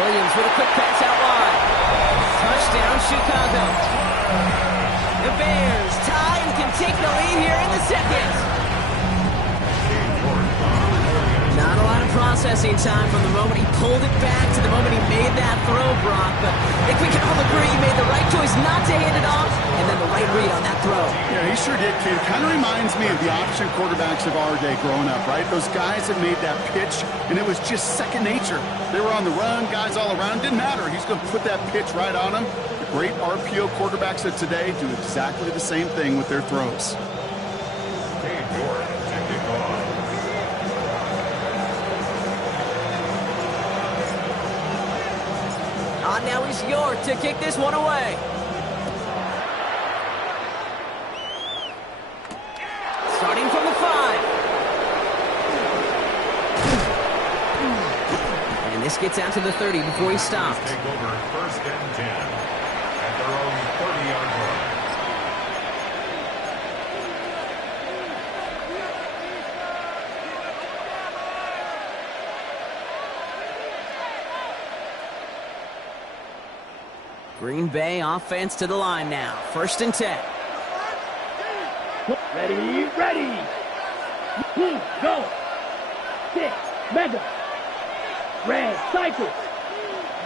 Williams with a quick pass out wide. Touchdown, Chicago. The Bears tie and can take the lead here in the second. Not a lot of processing time from the moment he pulled it back to the moment he made that throw, Brock. But I think we can all agree he made the right choice not to hand it off, and then the right read on that throw. Yeah, he sure did, kid. Kind of reminds me of the option quarterbacks of our day growing up, right? Those guys that made that pitch, and it was just second nature. They were on the run, guys all around. Didn't matter. He's going to put that pitch right on them. The great RPO quarterbacks of today do exactly the same thing with their throws. Now he's York to kick this one away. Starting from the 5. And this gets out to the 30 before he stopped. Take over first and 10 at their own 30-yard line. Green Bay offense to the line now. First and 10. Ready, ready. Blue, go. 6, Mega. Red, Cypress.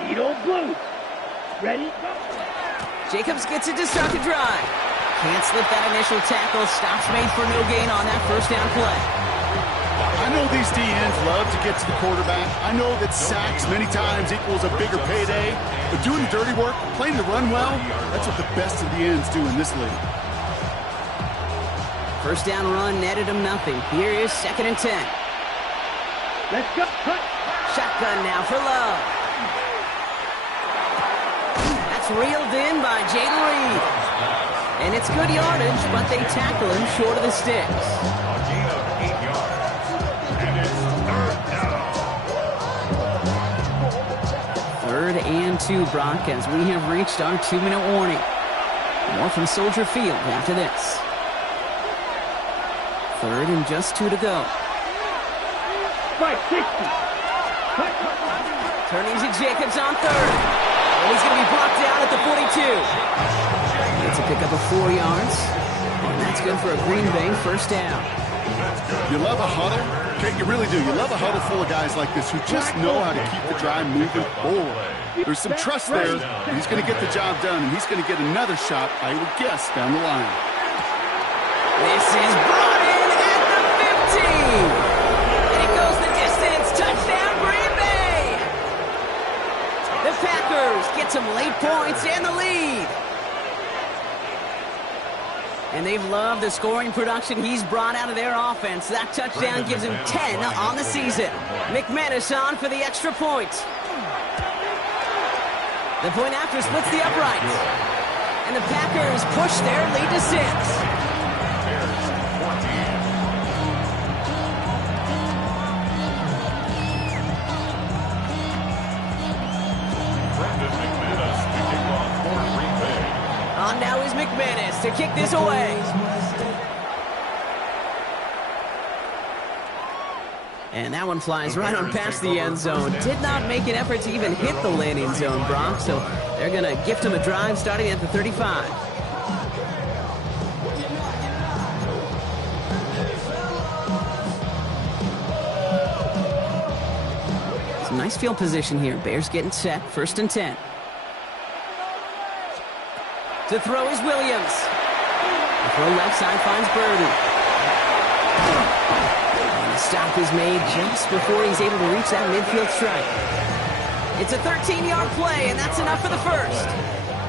Needle, blue. Ready, go. Jacobs gets it to start the drive. Can't slip that initial tackle. Stops made for no gain on that first down play. I know these DNs love to get to the quarterback. I know that sacks many times equals a bigger payday. But doing the dirty work, playing the run well, that's what the best of the ends do in this league. First down run netted him nothing. Here is second and 10. Let's go. Cut. Shotgun now for Love. That's reeled in by Jayden Reed. And it's good yardage, but they tackle him short of the sticks. A gain of 8 yards. And it's third down. 3rd and 2, Brock, as we have reached our 2-minute warning. More from Soldier Field after this. 3rd and just 2 to go. 560. Turning to Jacobs on 3rd. And he's going to be blocked down at the 42. It's a pickup of 4 yards. And that's good for a Green Bay first down. You love a huddle? Okay, you really do. You love a huddle full of guys like this who just know how to keep the drive moving forward. There's some trust there. He's going to get the job done, and he's going to get another shot, I would guess, down the line. This is brought in at the 15. And it goes the distance. Touchdown, Green Bay. The Packers get some late points and the lead. And they've loved the scoring production he's brought out of their offense. That touchdown gives him 10 on the season. McManus on for the extra point. The point after splits the uprights. And the Packers push their lead to 6. Bears 14. Brendan McManus to kick off for Green Bay. On now is McManus to kick this away. And that one flies right on past the end zone. Did not make an effort to even hit the landing zone, Brock. So they're going to gift him a drive starting at the 35. Some nice field position here. Bears getting set. First and 10. To throw is Williams. The throw left side finds Burden. And the stop is made just before he's able to reach that midfield strike. It's a 13-yard play, and that's enough for the first.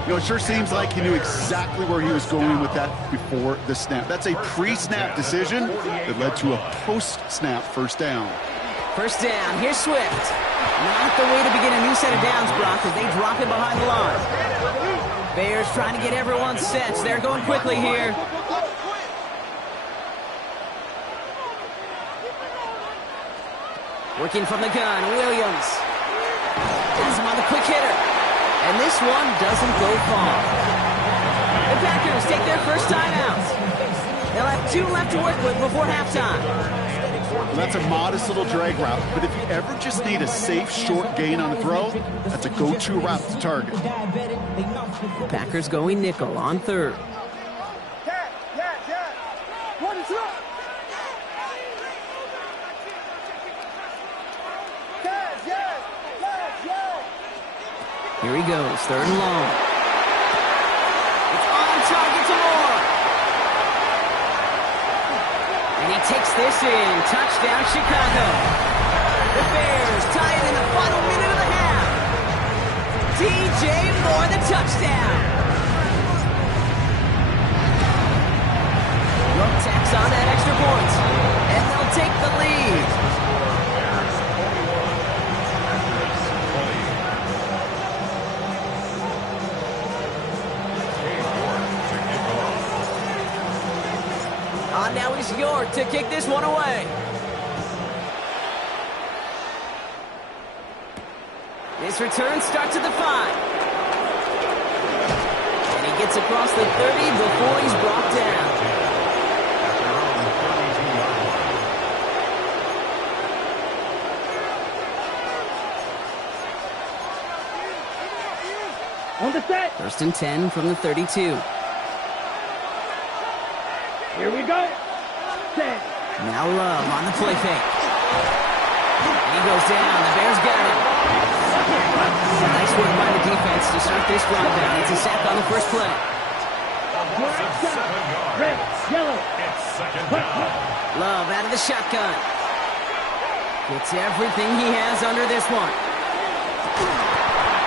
You know, it sure seems like he knew exactly where he was going with that before the snap. That's a pre-snap decision that led to a post-snap first down. First down. Here's Swift. Not the way to begin a new set of downs, Brock, as they drop it behind the line. Bears trying to get everyone set. They're going quickly here. Working from the gun, Williams. Has him on the quick hitter. And this one doesn't go far. The Packers take their first time out. They'll have 2 left to work with before halftime. Well, that's a modest little drag route, but if you ever just need a safe, short gain on a throw, that's a go-to route to target. Packers going nickel on third. Here he goes, third and long. It's on target to Moore. And he takes this in. Touchdown, Chicago. The Bears tie it in the final minute of the half. DJ Moore, the touchdown. Look, tacks on that extra point. And they'll take the lead. Now it's York to kick this one away. This return starts at the 5. And he gets across the 30 before he's brought down. On the set. First and 10 from the 32. Here we go. Set. Now Love on the play fake. And he goes down. The Bears got him. Nice work by the defense to start this drive down. It's a sack on the first play. Red, yellow. It's second down. Love out of the shotgun. Gets everything he has under this one.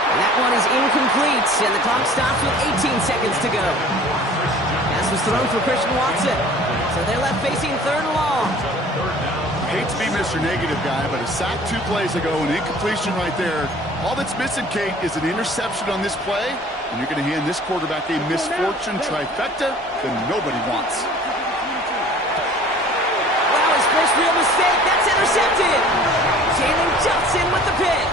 And that one is incomplete, and the clock stops with 18 seconds to go. Pass was thrown for Christian Watson. So they're left facing third and long. Hate to be Mr. Negative guy, but a sack 2 plays ago, an incompletion right there. All that's missing, Kate, is an interception on this play, and you're going to hand this quarterback a misfortune trifecta that nobody wants. Wow, his first real mistake. That's intercepted. Jalen Johnson with the pick.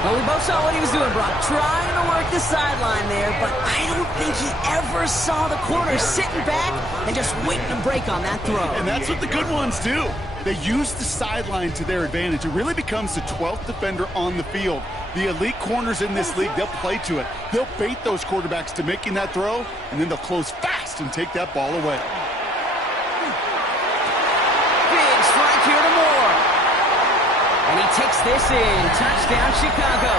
Well, we both saw what he was doing, Brock, trying to work the sideline there, but I don't think he ever saw the corner sitting back and just waiting to break on that throw. And that's what the good ones do. They use the sideline to their advantage. It really becomes the 12th defender on the field. The elite corners in this league, they'll play to it. They'll bait those quarterbacks to making that throw, and then they'll close fast and take that ball away. Big strike here to Moore. And he takes this in. Touchdown, Chicago.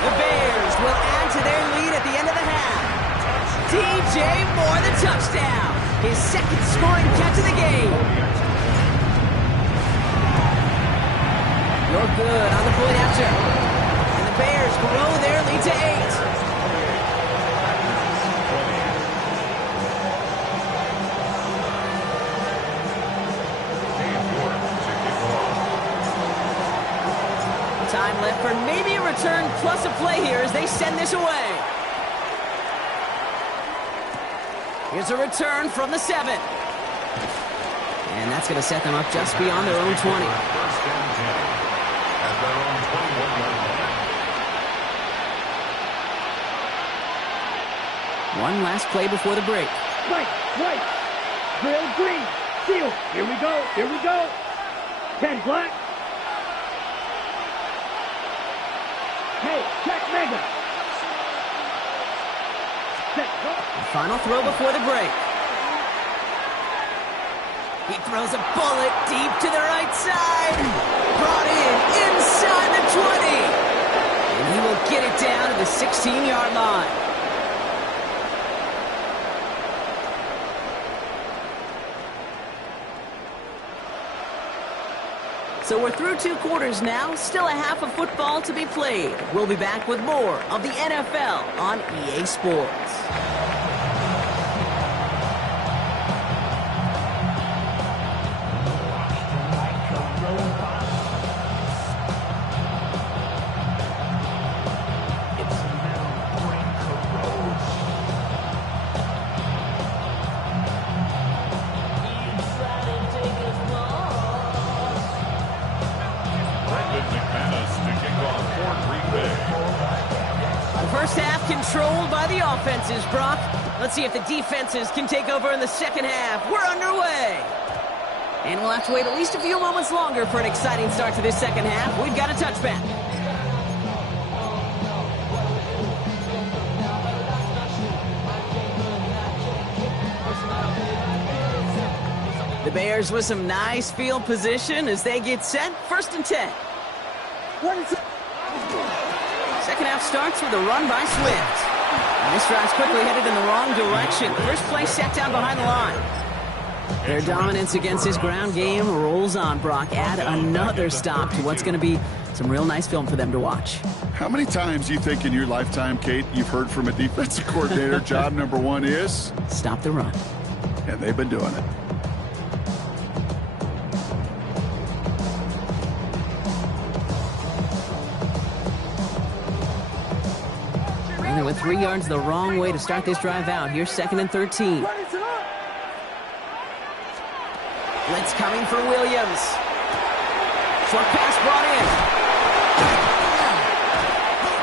The Bears will add to their lead at the end of the half. DJ Moore, the touchdown. His second scoring catch of the game. You're good on the point after. And the Bears grow their lead to 8. Time left for maybe a return plus a play here as they send this away. Here's a return from the 7. And that's going to set them up just beyond their own 20. One last play before the break. Right. Drill green. Seal. Here we go. 10 black. Hey, check mega. Set. The final throw before the break. He throws a bullet deep to the right side. Brought in inside the 20. And he will get it down to the 16-yard line. So we're through 2 quarters now, still a half of football to be played. We'll be back with more of the NFL on EA Sports. Controlled by the offenses, Brock. Let's see if the defenses can take over in the second half. We're underway. And we'll have to wait at least a few moments longer for an exciting start to this second half. We've got a touchback. The Bears with some nice field position as they get set. 1st and 10. Second half starts with a run by Swift. And this drive's quickly headed in the wrong direction. First play set down behind the line. Their dominance against this ground game rolls on, Brock. Add another stop to what's going to be some real nice film for them to watch. How many times do you think in your lifetime, Kate, you've heard from a defensive coordinator, job number one is? Stop the run. And they've been doing it. And they went 3 yards the wrong way to start this drive out. Here's 2nd and 13. Blitz coming for Williams. Short pass brought in.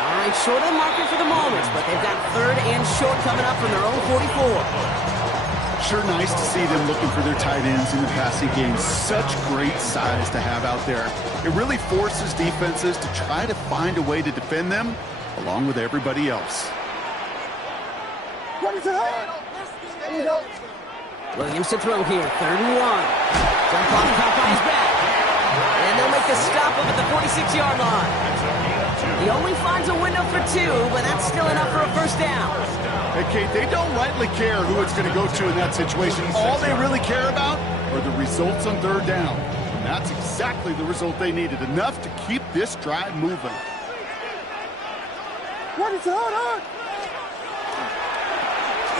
All right, short of the marker for the moment, but they've got 3rd and short coming up from their own 44. Sure nice to see them looking for their tight ends in the passing game. Such great size to have out there. It really forces defenses to try to find a way to defend them along with everybody else. Williams to throw here, 3rd and 1. Jump off, caught by his back. And they'll make the stop up at the 46-yard line. He only finds a window for 2, but that's still enough for a 1st down. Hey, Kate, they don't rightly care who it's going to go to in that situation. All they really care about are the results on 3rd down. And that's exactly the result they needed. Enough to keep this drive moving.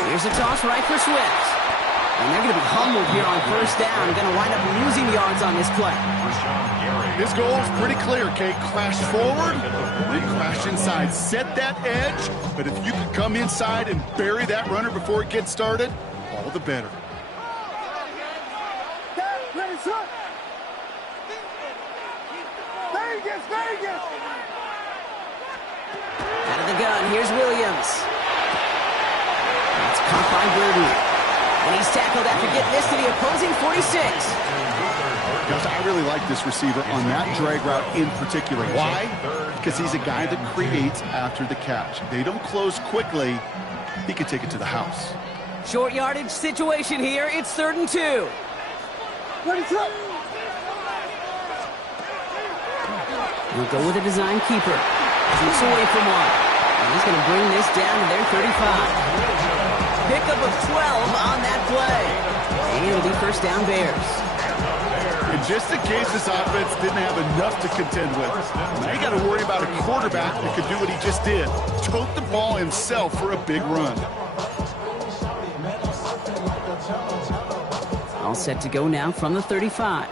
Here's a toss right for Swift. And they're going to be humbled here on 1st down. Going to wind up losing yards on this play. His goal is pretty clear, Kate. Crash forward, then crash inside. Set that edge, but if you can come inside and bury that runner before it gets started, all the better. Out of the gun, here's Williams. That's caught by Burden. And he's tackled after getting this to the opposing 46. Gosh, I really like this receiver on that drag route in particular. Why? Because he's a guy that creates after the catch. They don't close quickly. He can take it to the house. Short yardage situation here. It's 3rd and 2. We'll go with a design keeper. Keeps away from one. And he's going to bring this down to their 35. Pickup of 12 on that play. And it'll be 1st down Bears. And just in case this offense didn't have enough to contend with, now you got to worry about a quarterback that could do what he just did. Tote the ball himself for a big run. All set to go now from the 35.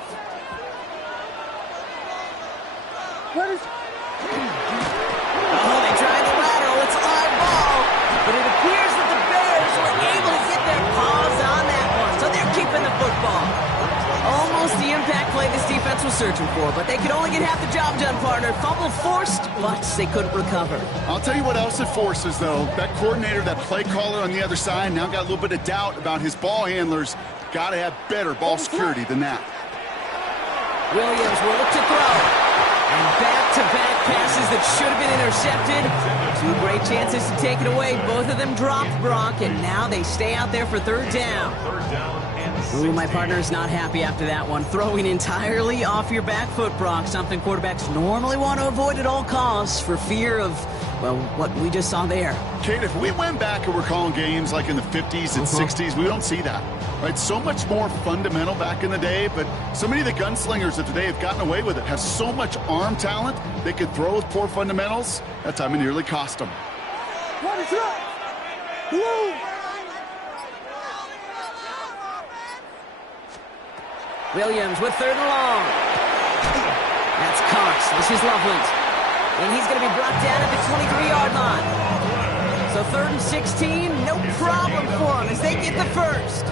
Oh, they tried the lateral. It's live ball. But it appears that the Bears were able to get their paws on that one. So they're keeping the football. Almost the impact play this defense was searching for, but they could only get half the job done, partner. Fumble forced, but they couldn't recover. I'll tell you what else it forces, though. That coordinator, that play caller on the other side, now got a little bit of doubt about his ball handlers. Got to have better ball security than that. Williams will look to throw. And back-to-back passes that should have been intercepted. 2 great chances to take it away. Both of them dropped, Brock, and now they stay out there for 3rd down. Ooh, my partner is not happy after that one. Throwing entirely off your back foot, Brock. Something quarterbacks normally want to avoid at all costs for fear of, well, what we just saw there. Kate, if we went back and we're calling games like in the 50s and 60s, we don't see that. Right? So much more fundamental back in the day, but so many of the gunslingers of today have gotten away with it. Have so much arm talent, they could throw with poor fundamentals. That time it nearly cost them. Williams with 3rd and long. That's Cox. This is Loveland. And he's going to be brought down at the 23-yard line. So 3rd and 16, no problem for him as they get the 1st.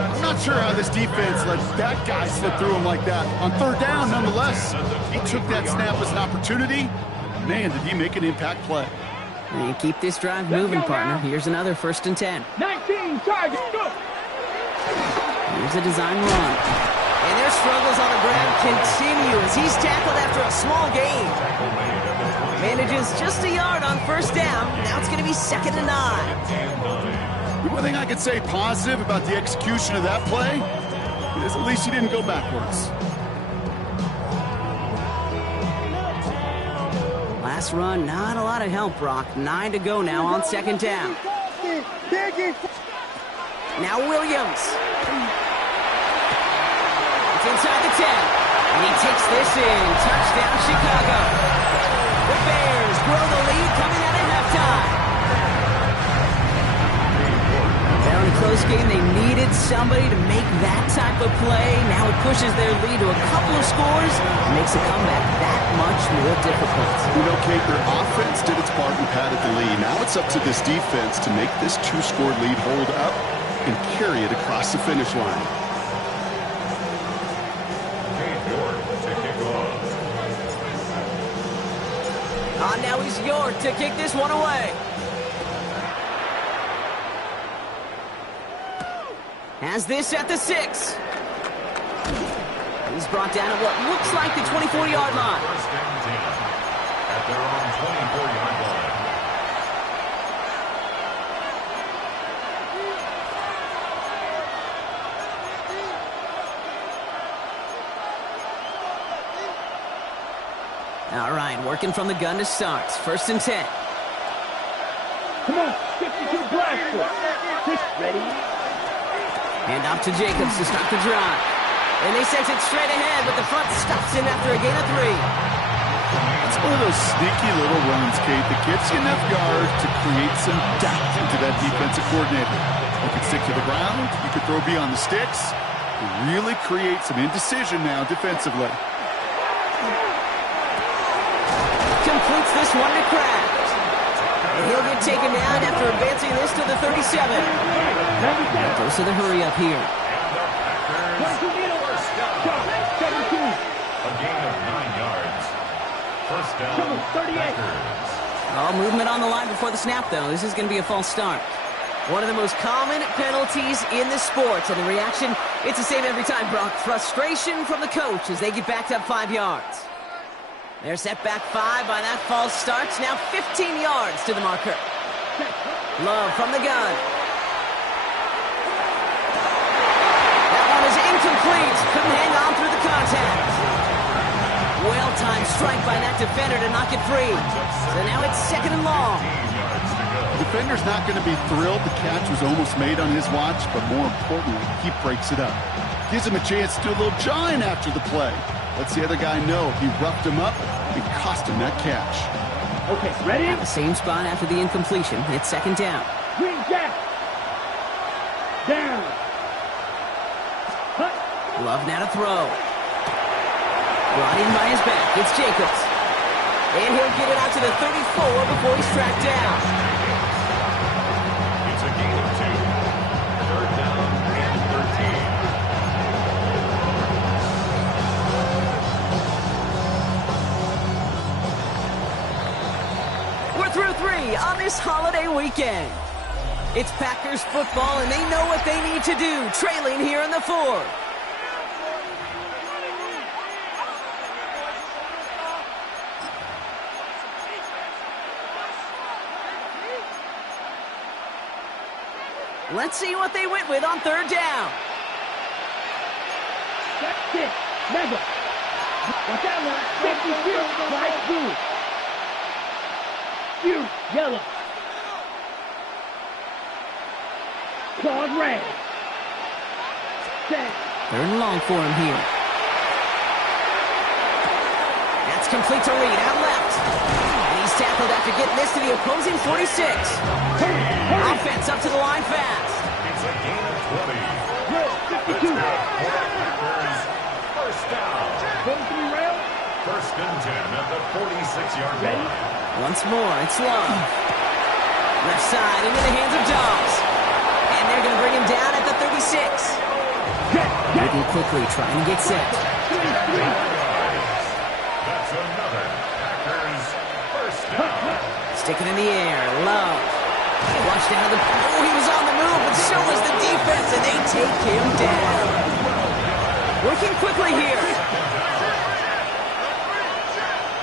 I'm not sure how this defense let that guy slip through him like that. On 3rd down, nonetheless, he took that snap as an opportunity. Man, did he make an impact play. And keep this drive moving, partner. Here's another 1st and 10. 19, target, go! Here's a design run. And their struggles on the ground continue as he's tackled after a small gain. Manages just a yard on first down. Now it's going to be 2nd and 9. The one thing I could say positive about the execution of that play is at least he didn't go backwards. Last run, not a lot of help, Brock. 9 to go now on 2nd down. Now Williams. It's inside the 10. And he takes this in. Touchdown, Chicago. The Bears grow the lead coming out of halftime. They're in a close game. They needed somebody to make that type of play. Now it pushes their lead to a couple of scores and makes a comeback that much more difficult. You know, Kate, their offense did its part and padded the lead. Now it's up to this defense to make this 2-score lead hold up and carry it across the finish line. Now he's York to kick this one away. Has this at the 6. He's brought down at what looks like the 24-yard line. First and 10 at their own 24-yard line. All right, working from the gun to start. 1st and 10. Come on, 52 blaster. Ready? Hand off to Jacobs to start the drive. And they sent it straight ahead, but the front stops him after a gain of 3. It's one of those sneaky little runs, Kate, that gets you enough yards to create some doubt into that defensive coordinator. You can stick to the ground, you can throw beyond the sticks, really create some indecision now defensively. Completes this one to Kraft. And he'll get taken down after advancing this to the 37. Goes to the hurry up here. A gain of 9 yards. First down, Packers. Oh, movement on the line before the snap, though. This is going to be a false start. One of the most common penalties in the sport. And the reaction, it's the same every time, Brock. Frustration from the coach as they get backed up 5 yards. They're set back 5 by that false start. Now 15 yards to the marker. Love from the gun. That one is incomplete. Couldn't hang on through the contact. Well-timed strike by that defender to knock it free. So now it's 2nd and long. The defender's not going to be thrilled the catch was almost made on his watch, but more importantly, he breaks it up. Gives him a chance to do a little jawing after the play. Lets the other guy know he roughed him up and cost him that catch. Okay, ready? At the same spot after the incompletion. It's 2nd down. Green jack. Down. Hut. Love now to throw. Brought in by his back. It's Jacobs. And he'll get it out to the 34 before he's tracked down. It's a gain of 2. 3rd down and 13. Through 3 on this holiday weekend. It's Packers football, and they know what they need to do, trailing here in the 4th. Let's see what they went with on 3rd down. That's it. Mega. Watch out now. 52. Right blue. You, yellow. Claude red. Set. 3rd and long for him here. That's complete to Reed, out left. And he's tackled after getting this to the opposing 46. Offense up to the line fast. It's a gain of 20. Red, 52. Packers, first down. 23 rail. 1st and 10 at the 46-yard line. Once more, it's Love. Left side into the hands of Dobbs. And they're going to bring him down at the 36. Moving quickly, trying to get set. That's another Packers first down. Sticking in the air, Love. Watch down to the... Oh, he was on the move, but so was the defense, and they take him down. Working quickly here.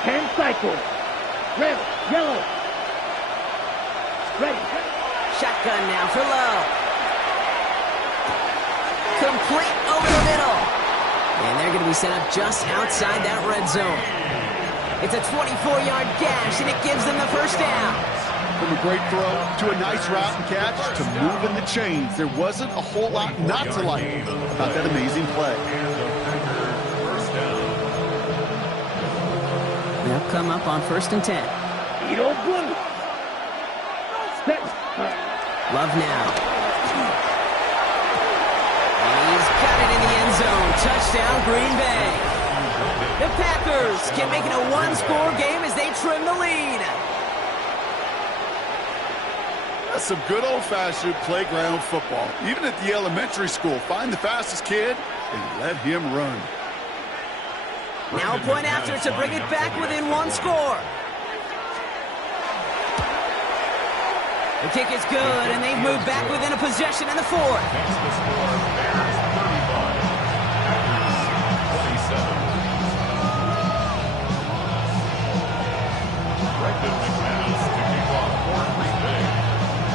10 cycles. Red, yellow. Ready. Shotgun now for Lowe. Complete over the middle. And they're going to be set up just outside that red zone. It's a 24-yard gash, and it gives them the first down. From a great throw to a nice route and catch to moving the chains, there wasn't a whole lot not to like about that amazing play. They'll come up on 1st and 10. Edo blue. Set. Love now. And he's got it in the end zone. Touchdown, Green Bay. The Packers can make it a one-score game as they trim the lead. That's some good old-fashioned playground football. Even at the elementary school, find the fastest kid and let him run. Now a point after to bring it back within one score. The kick is good, and they've moved back within a possession in the 4th.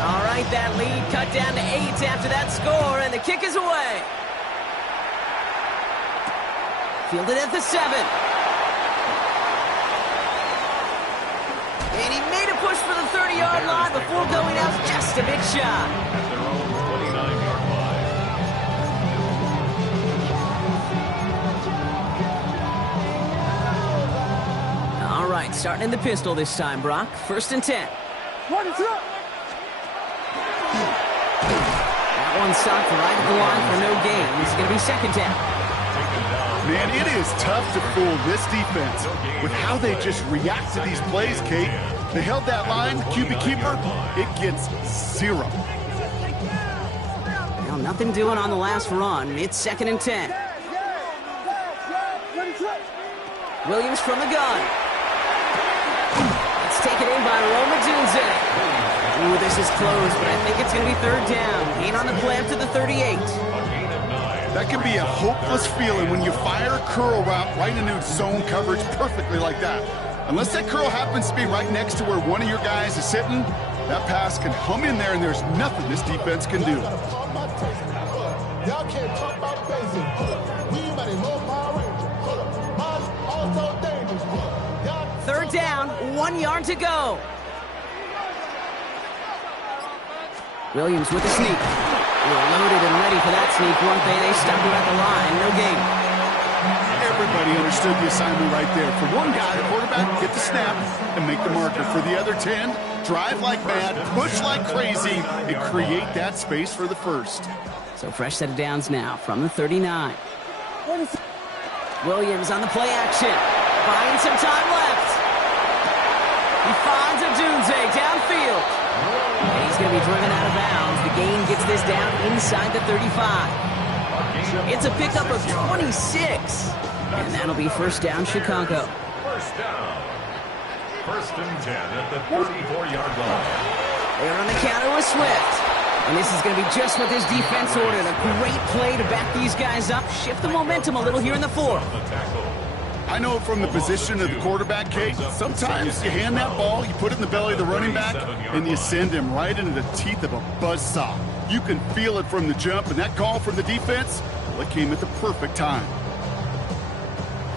All right, that lead cut down to 8 after that score, and the kick is away. Fielded at the 7. And he made a push for the 30-yard line before going out just a bit shy. All right, starting in the pistol this time, Brock. 1st and 10. That one stopped right at the line for no gain. This is going to be 2nd down. Man, it is tough to fool this defense with how they just react to these plays, Kate. They held that line, QB keeper, it gets 0. Well, nothing doing on the last run. It's 2nd and 10. Williams from the gun. It's taken in by Roma Dunze. Ooh, this is close, but I think it's going to be 3rd down. Gain on the play up to the 38. That can be a hopeless feeling when you fire a curl route right into zone coverage perfectly like that. Unless that curl happens to be right next to where one of your guys is sitting, that pass can hum in there and there's nothing this defense can do. Y'all can't talk about basic. We mighty more Power Rangers. Mine's also dangerous. 3rd down, 1 yard to go. Williams with the sneak. We're loaded and ready for that sneak, weren't they? They stopped him at the line. No gain. Everybody understood the assignment right there. For one guy, the quarterback, get the snap and make the marker. For the other 10, drive like mad, push like crazy, and create that space for the 1st. So fresh set of downs now from the 39. Williams on the play action. Buying some time left. He finds a Dunze downfield. And he's going to be driven out of bounds. The gain gets this down inside the 35. It's a pickup of 26. And that'll be 1st down, Chicago. 1st down. 1st and 10 at the 34-yard line. They're on the counter with Swift. And this is going to be just what this defense ordered. A great play to back these guys up. Shift the momentum a little here in the 4th. I know from the position of the quarterback, Kate, sometimes you hand that ball, you put it in the belly of the running back, and you send him right into the teeth of a buzzsaw. You can feel it from the jump, and that call from the defense, well, it came at the perfect time.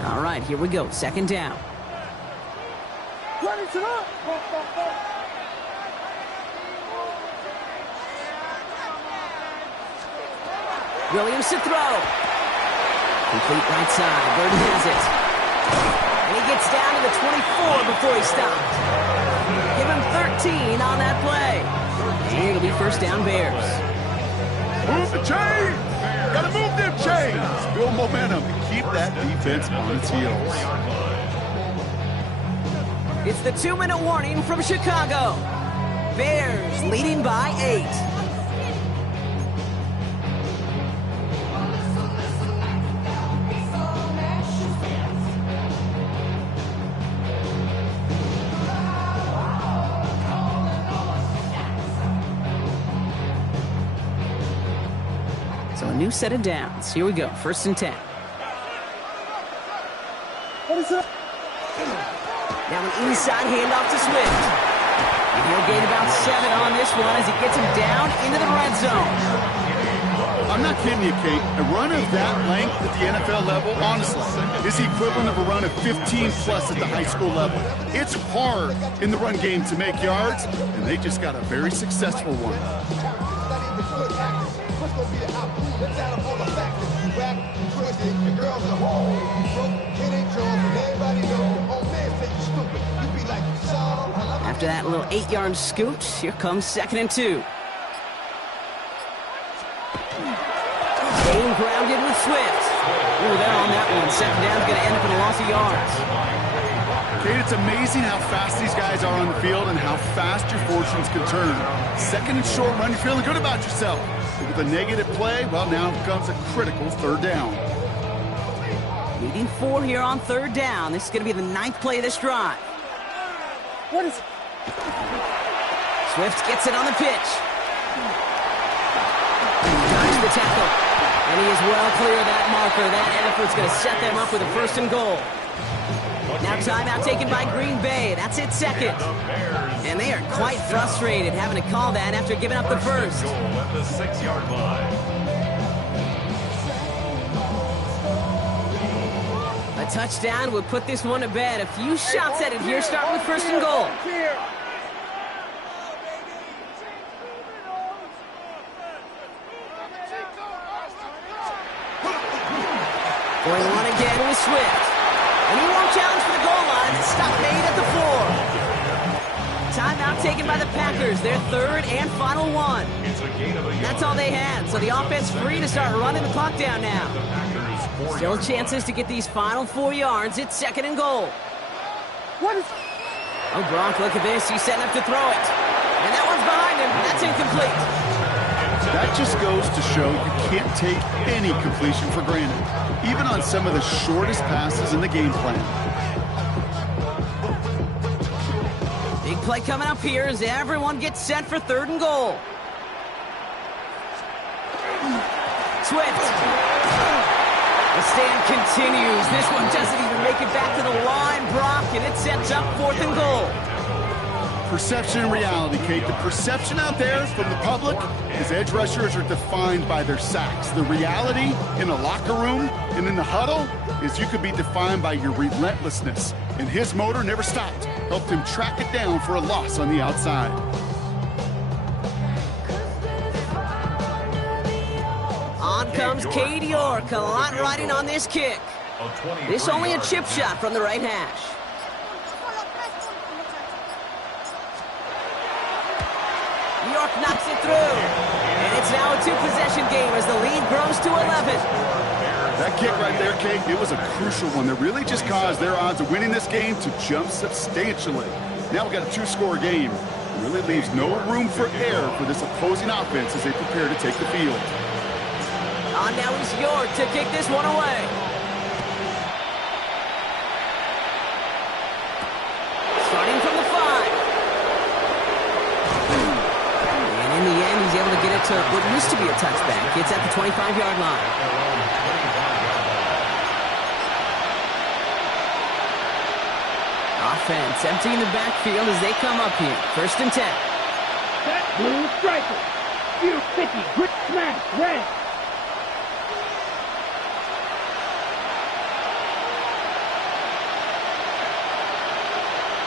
All right, here we go. 2nd down. Williams to throw. Complete right side. Burton has it. And he gets down to the 24 before he stopped. Give him 13 on that play. And it'll be 1st down, Bears. Move the chains! Gotta move them chains! Build momentum and keep that defense on its heels. It's the 2-minute warning from Chicago. Bears leading by 8. So a new set of downs. Here we go. 1st and 10. Now an inside handoff to Swift. And he'll gain about 7 on this one as he gets him down into the red zone. I'm not kidding you, Kate. A run of that length at the NFL level, honestly, is the equivalent of a run of 15-plus at the high school level. It's hard in the run game to make yards, and they just got a very successful one. After that little 8-yard scoot, here comes 2nd and 2. Staying grounded with Swift. Ooh, they're on that one. 2nd down's going to end up in a loss of yards. Kate, it's amazing how fast these guys are on the field and how fast your fortunes can turn. 2nd and short run, you're feeling good about yourself. But with a negative play, well, now comes a critical 3rd down. Needing 4 here on 3rd down. This is going to be the 9th play of this drive. Swift gets it on the pitch. Dodges the tackle. And he is well clear of that marker. That effort's going to set them up with a 1st and goal. Now timeout taken by Green Bay. That's it, 2nd. And they are quite frustrated having to call that after giving up the 1st. At the 6-yard line. A touchdown would put this one to bed. A few shots at it here, starting with 1st and goal. Going on again with Swift. And he won't challenge for the goal line. Stop made at the 4. Timeout taken by the Packers. Their 3rd and final one. That's all they had. So the offense free to start running the clock down now. Still chances to get these final 4 yards. It's 2nd and goal. Oh, Gronk, look at this. He's setting up to throw it. And that one's behind him. That's incomplete. That just goes to show you can't take any completion for granted, even on some of the shortest passes in the game plan. Big play coming up here as everyone gets set for 3rd and goal. Swift. The stand continues. This one doesn't even make it back to the line, Brock, and it sets up 4th and goal. Perception and reality, Kate. The perception out there from the public is edge rushers are defined by their sacks. The reality in the locker room and in the huddle is you could be defined by your relentlessness. And his motor never stopped. Helped him track it down for a loss on the outside. On comes Cade York. A lot riding on this kick. This only a chip shot from the right hash. York knocks it through. And it's now a 2-possession game as the lead grows to 11. That kick right there, Kate, it was a crucial one that really just caused their odds of winning this game to jump substantially. Now we've got a 2-score game. It really leaves no room for error for this opposing offense as they prepare to take the field. On now is York to kick this one away. Starting from the 5. And in the end, he's able to get it to what used to be a touchback. It's at the 25-yard line. Offense emptying the backfield as they come up here. 1st and 10. That blue striker. You 50. Grip smash. Red.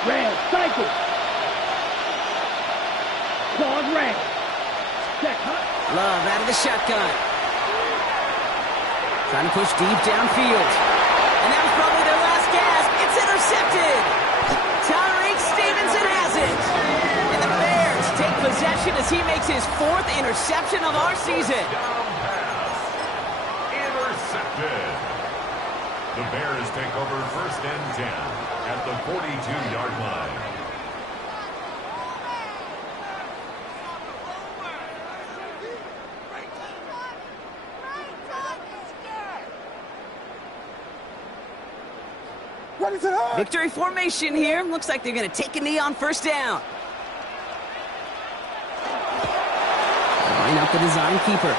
Red cycle. Quad red. Check. Love out of the shotgun. Trying to push deep downfield. And that was probably their last gasp. It's intercepted. Tyreek Stevenson has it. And the Bears take possession as he makes his 4th interception of our season. Intercepted. The Bears take over 1st and 10 at the 42-yard line. Victory formation here. Looks like they're going to take a knee on 1st down. Line up the design keeper.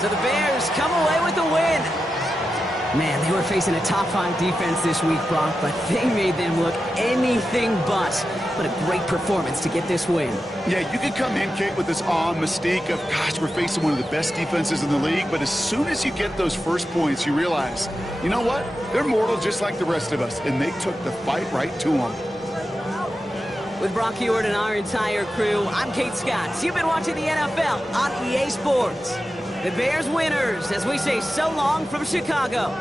So the Bears come away with the win. Man, they were facing a top-5 defense this week, Brock, but they made them look anything but. What a great performance to get this win. Yeah, you can come in, Kate, with this awe and mystique of, gosh, we're facing one of the best defenses in the league, but as soon as you get those first points, you realize, you know what? They're mortal just like the rest of us, and they took the fight right to them. With Brock Huard and our entire crew, I'm Kate Scott. You've been watching the NFL on EA Sports. The Bears winners as we say so long from Chicago.